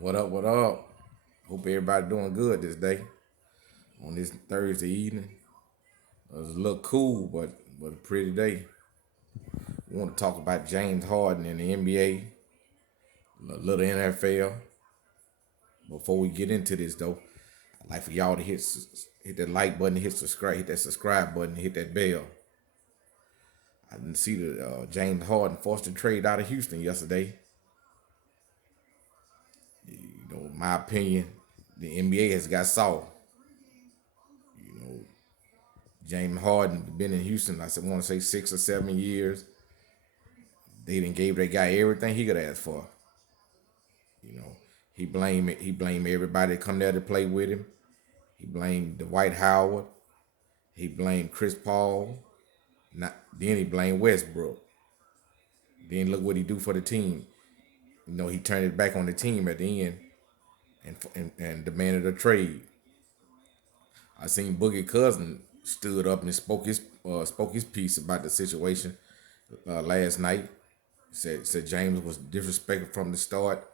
What up? What up? Hope everybody doing good this day on this Thursday evening. It was a little cool, but a pretty day. We want to talk about James Harden in the NBA, a little NFL. Before we get into this though, I'd like for y'all to hit that like button, hit that subscribe button, hit that bell. I didn't see the James Harden forced to trade out of Houston yesterday. In my opinion, the NBA has got soft. James Harden been in Houston, want to say 6 or 7 years. They didn't gave that guy everything he could ask for. You know, he blamed everybody that come there to play with him. He blamed Dwight Howard. He blamed Chris Paul. Then he blamed Westbrook. Then look what he do for the team. He turned it back on the team at the end and demanded a trade. I seen Boogie Cousin stood up and spoke his piece about the situation last night. Said James was disrespected from the start,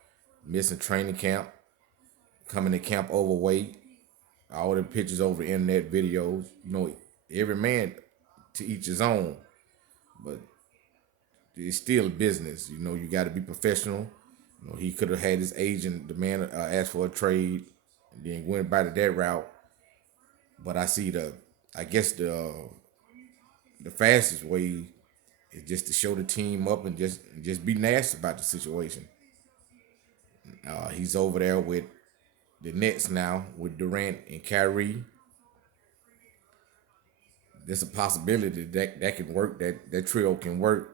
missing training camp, coming to camp overweight, all the pictures over the internet, videos. Every man to each his own, but it's still business. You got to be professional. He could have had his agent demand ask for a trade, and then went about it that route. But I guess the fastest way is just to show the team up and just be nasty about the situation. He's over there with the Nets now with Durant and Kyrie. There's a possibility that can work. That trio can work.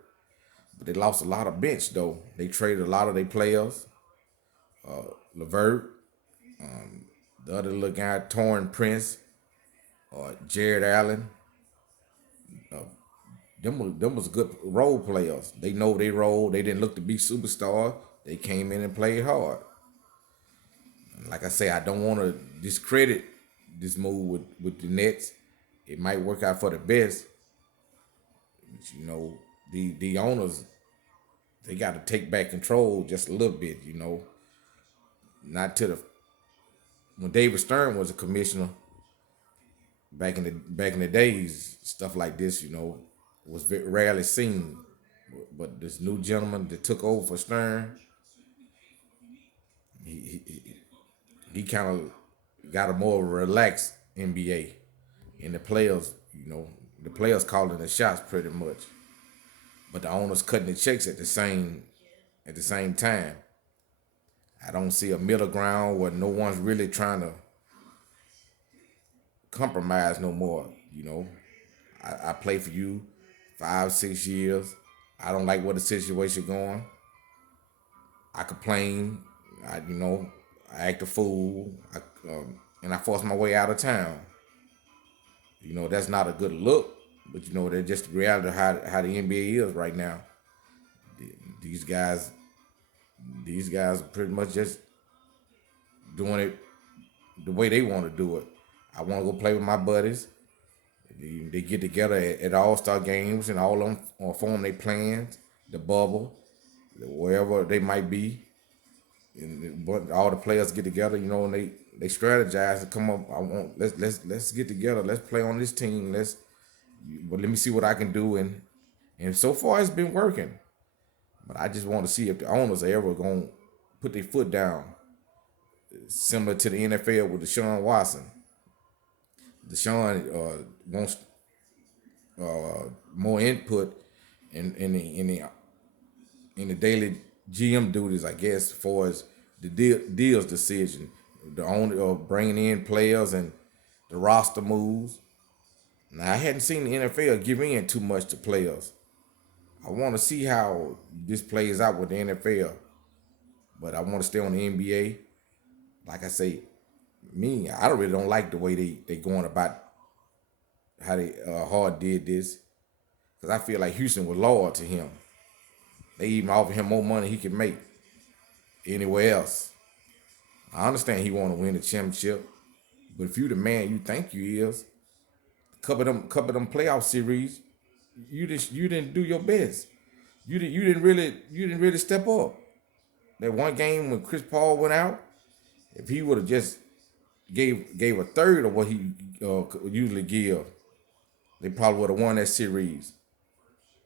But they lost a lot of bench though. They traded a lot of their players. Levert, the other little guy, Torn Prince, Jared Allen. Them was good role players. They know they role. They didn't look to be superstars. They came in and played hard. Like I say, I don't want to discredit this move with the Nets. It might work out for the best. But, the owners, they got to take back control just a little bit. Not to the when David Stern was a commissioner back in the days, stuff like this, was very rarely seen. But this new gentleman that took over for Stern, he kind of got a more relaxed NBA, and the players calling the shots pretty much, but the owners cutting the checks at the same time. I don't see a middle ground where no one's really trying to compromise no more. I play for you 5 6 years. I don't like where the situation going. I complain. I act a fool. And I force my way out of town. That's not a good look. But that's just the reality of how the NBA is right now. These guys, these guys are pretty much just doing it the way they want to do it. I want to go play with my buddies. They get together at All-Star games and all of them form their plans, the bubble, wherever they might be. But all the players get together, and they strategize and come up. Let's get together. Let's play on this team. But let me see what I can do, and so far it's been working. But I just want to see if the owners are ever gonna put their foot down, similar to the NFL with Deshaun Watson. Deshaun wants more input in the daily GM duties, I guess, as far as the deals decision, the owner of bringing in players and the roster moves. Now I hadn't seen the NFL give in too much to players. I want to see how this plays out with the NFL, but I want to stay on the NBA. Like I say, I really don't like the way they going about how they Hard did this, because I feel like Houston was loyal to him. They even offered him more money he could make anywhere else. I understand he want to win the championship, but if you the man you think you is, couple of them playoff series, you didn't do your best. You didn't really step up. that one game when Chris Paul went out, if he would have just gave a third of what he could usually give, they probably would have won that series.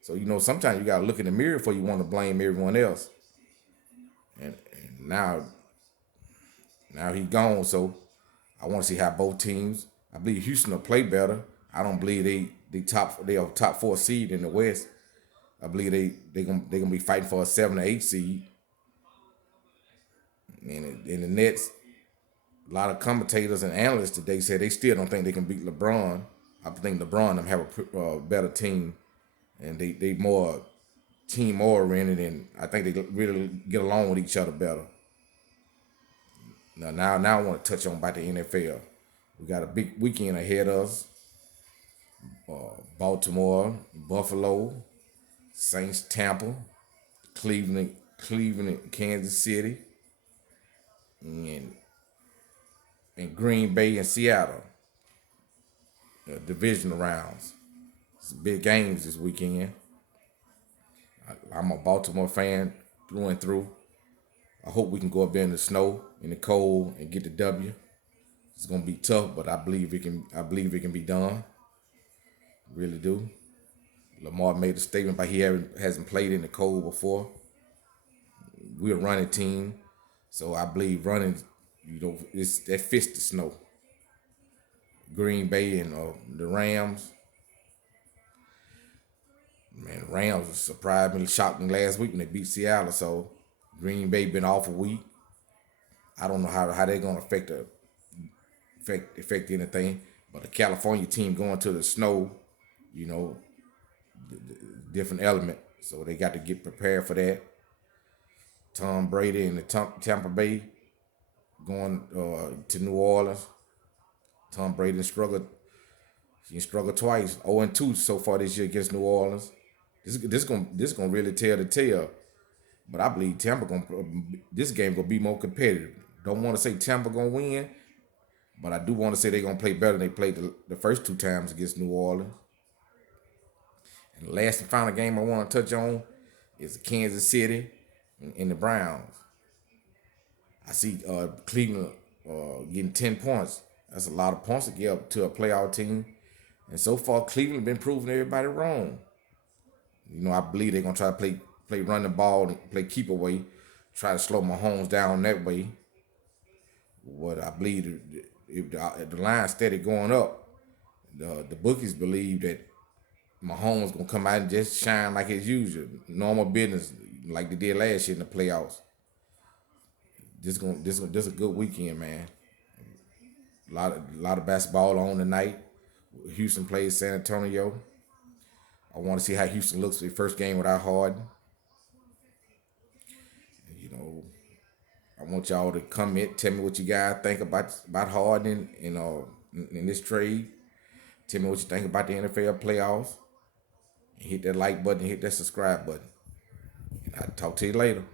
So sometimes you gotta look in the mirror before you want to blame everyone else. And now he's gone. So I want to see how both teams. I believe Houston will play better. I don't believe they are top four seed in the West. I believe they gonna be fighting for a 7 or 8 seed. And in the Nets, a lot of commentators and analysts today said they still don't think they can beat LeBron. I think LeBron them have a better team, and they more team oriented, and I think they really get along with each other better. Now I want to touch on about the NFL. We got a big weekend ahead of us. Baltimore, Buffalo, Saints, Tampa, Cleveland, Kansas City, and Green Bay and Seattle. Divisional rounds. It's big games this weekend. I'm a Baltimore fan through and through. I hope we can go up there in the snow, in the cold, and get the W. It's gonna be tough, but I believe it can. I believe it can be done. Really do. Lamar made a statement about he hasn't played in the cold before. We're a running team, so I believe running. That fits the snow. Green Bay and the Rams. Man, the Rams surprised me, shocked me last week when they beat Seattle. So Green Bay been off a week. I don't know how they're gonna affect anything. But the California team going to the snow, you know, different element. So they got to get prepared for that. Tom Brady and the Tampa Bay going to New Orleans. Tom Brady struggled. He struggled twice, 0-2 so far this year against New Orleans. This gonna really tell the tale. But I believe Tampa this game gonna be more competitive. Don't want to say Tampa gonna win, but I do want to say they're gonna play better than they played the first 2 times against New Orleans. And the last and final game I want to touch on is Kansas City and the Browns. I see Cleveland getting 10 points. That's a lot of points to get up to a playoff team. And so far, Cleveland been proving everybody wrong. I believe they're gonna try to play run the ball and play keep away, try to slow Mahomes down that way. What I believe, if the line steady going up, the bookies believe that Mahomes gonna come out and just shine like his usual, normal business, like they did last year in the playoffs. This a good weekend, man. A lot of basketball on tonight. Houston plays San Antonio. I want to see how Houston looks for the first game without Harden. I want y'all to comment, tell me what you guys think about Harden in this trade. Tell me what you think about the NFL playoffs. Hit that like button, hit that subscribe button. And I'll talk to you later.